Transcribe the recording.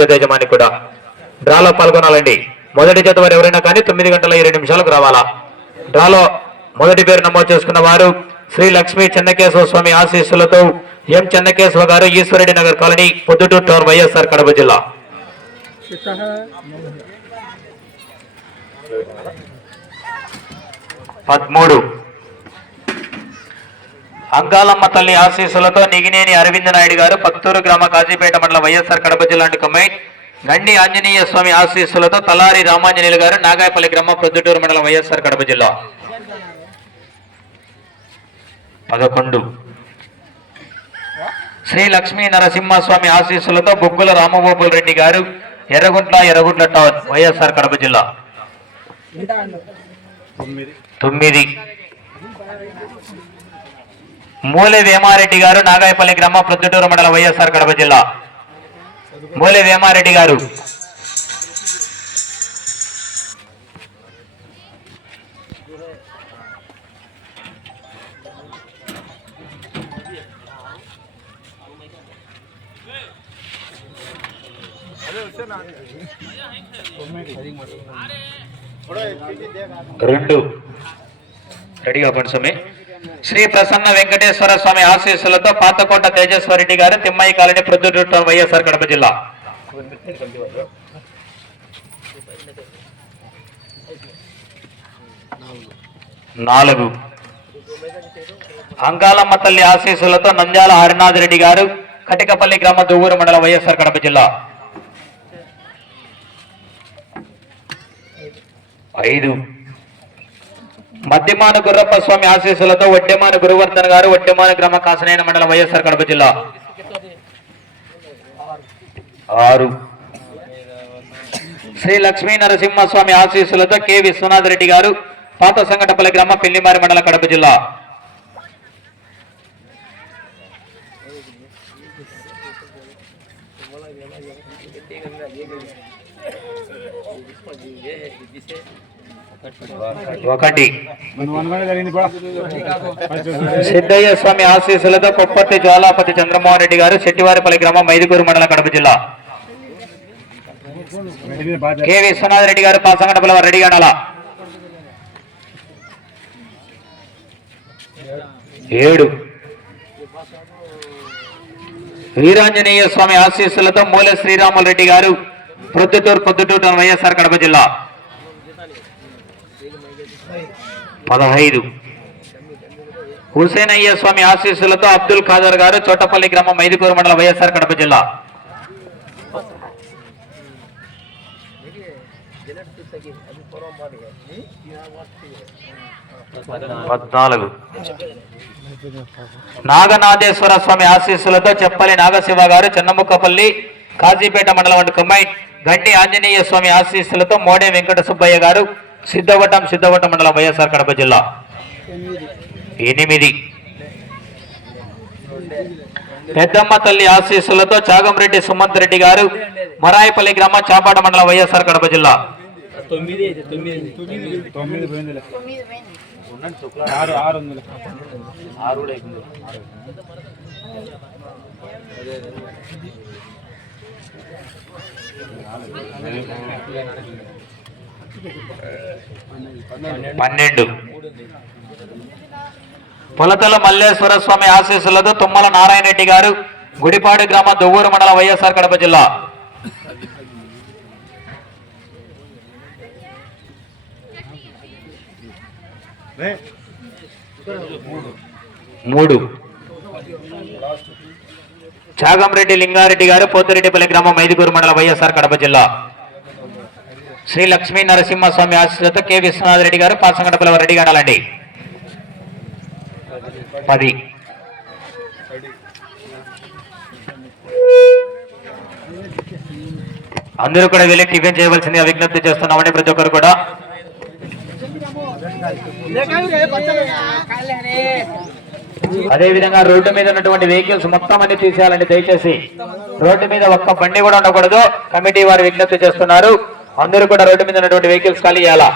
జత యజమాని కూడా. డ్రాలో పాల్గొనాలండి. మొదటి జత వారు ఎవరైనా కానీ తొమ్మిది గంటల ఇరవై నిమిషాలకు రావాలా? డ్రాలో మొదటి పేరు నమోదు చేసుకున్న వారు శ్రీ లక్ష్మీ చెన్నకేశవ స్వామి ఆశీస్సులతో M Chennakesava garu Eswarreddy Nagar colony Proddatur town YSR Kadapa జిల్లా. పదమూడు. అంగాలమ్మ తల్లి ఆశీస్సులతో నిగినేని అరవింద నాయుడు గారు పత్తూరు గ్రామ కాజీపేట మండల వైఎస్ఆర్ కడప జిల్లా కమైట్ గండి ఆంజనేయ స్వామి ఆశీస్సులతో తలారి రామాంజనేయులు గారు నాగాయపల్లి గ్రామం ప్రొద్దుటూరు మండలం వైఎస్ఆర్ కడప జిల్లా. పదకొండు. శ్రీ లక్ష్మీ నరసింహస్వామి ఆశీస్సులతో బొగ్గుల రామగోపాల్ రెడ్డి గారు ఎర్రగుంట్ల ఎర్రగుంట్ల టౌన్ వైఎస్ఆర్ కడప జిల్లా. తొమ్మిది. మూలె వేమారెడ్డి గారు నాగాయపల్లి గ్రామ ప్రొద్దుటూరు మండల వైఎస్ఆర్ కడప జిల్లా. మూలె వేమారెడ్డి గారు. రెండు. రెడీగా పంచమి శ్రీ ప్రసన్న వెంకటేశ్వర స్వామి ఆశీస్సులతో పాతకోట తేజస్వరెడ్డి గారు తిమ్మయ్య కాలనీ ప్రొద్దుటూరు వైఎస్ఆర్ కడప జిల్లా. నాలుగు. అంగాలమ్మ తల్లి ఆశీస్సులతో నంద్యాల హరినాథ్ రెడ్డి గారు కటికపల్లి గ్రామ దువ్వూరు మండల వైఎస్ఆర్ కడప జిల్లా. ఐదు. మద్యమాన గుర్రప్ప స్వామి ఆశీస్సులతో వడ్డెమాన గురువర్ధన్ గారు వడ్డెమాన గ్రామ కాసనైన మండలం వైఎస్ఆర్ కడప జిల్లా. ఆరు. శ్రీ లక్ష్మీ నరసింహస్వామి ఆశీస్సులతో కె విశ్వనాథ్ రెడ్డి గారు పాత సంఘటపల్లి గ్రామ పెళ్ళిమారి మండల కడప జిల్లా. ఒకటి. సిద్ధయ్య స్వామి ఆశీస్సులతో కొప్పర్తి జ్వాలాపతి చంద్రమోహన్ రెడ్డి గారు శెట్టివారిపల్లి గ్రామం మైదుగూరు మండలం కడప జిల్లా. కె విశ్వనాథ్ రెడ్డి గారు పాసంగడపల రెడ్డి గణాల ఏడు. వీరాంజనేయ స్వామి ఆశీస్సులతో మూల శ్రీరాములు రెడ్డి గారు ప్రొద్దుటూరు పొద్దుటూరు వైఎస్ఆర్ కడప జిల్లా. పదహైదు. హుసేనయ్య స్వామి ఆశీస్సులతో అబ్దుల్ ఖాదర్ గారు చోటపల్లి గ్రామం మైదుకూరు మండలం వైఎస్ఆర్ కడప జిల్లా. పద్నాలుగు. నాగనాథేశ్వర స్వామి ఆశీస్సులతో చెప్పలి నాగశివ గారు చెన్నముక్కపల్లి కాజీపేట మండలం వంటి కుమ్మై గంటి ఆంజనేయ స్వామి ఆశీస్సులతో మోడే వెంకట సుబ్బయ్య గారు సిద్ధవటం సిద్ధవటం మండలం వైఎస్ఆర్ కడప జిల్లా. ఎనిమిది. పెద్దమ్మ తల్లి ఆశీస్సులతో చాగంరెడ్డి సుమంత్ రెడ్డి గారు మరాయిపల్లి గ్రామం చాపాడ మండలం వైఎస్ఆర్ కడప జిల్లా. పన్నెండు. పొలతల మల్లేశ్వర స్వామి ఆశీస్సులతో తుమ్మల నారాయణ రెడ్డి గారు గుడిపాడు గ్రామం దువ్వూరు మండలం వైఎస్ఆర్ కడప జిల్లా. మూడు. చాగంరెడ్డి లింగారెడ్డి గారు పోతిరెడ్డిపల్లి గ్రామం మైదుగూరు మండలం వైఎస్ఆర్ కడప జిల్లా. శ్రీ లక్ష్మీ నరసింహస్వామి ఆశీస్సులతో కె. విశ్వనాథ్ రెడ్డి గారు పాసంగడపల రెడ్డి ఉండాలండి పది. అందరూ కూడా వెళ్ళి టిఫిన్ చేయవలసిందిగా విజ్ఞప్తి చేస్తున్నామండి ప్రతి ఒక్కరు కూడా. అదే విధంగా రోడ్డు మీద ఉన్నటువంటి వెహికల్స్ మొత్తం అన్ని తీసేయాలండి దయచేసి. రోడ్డు మీద ఒక్క బండి కూడా ఉండకూడదు. కమిటీ వారు విజ్ఞప్తి చేస్తున్నారు. అందరూ కూడా రోడ్డు మీద ఉన్నటువంటి వెహికల్స్ ఖాళీ చేయాలా?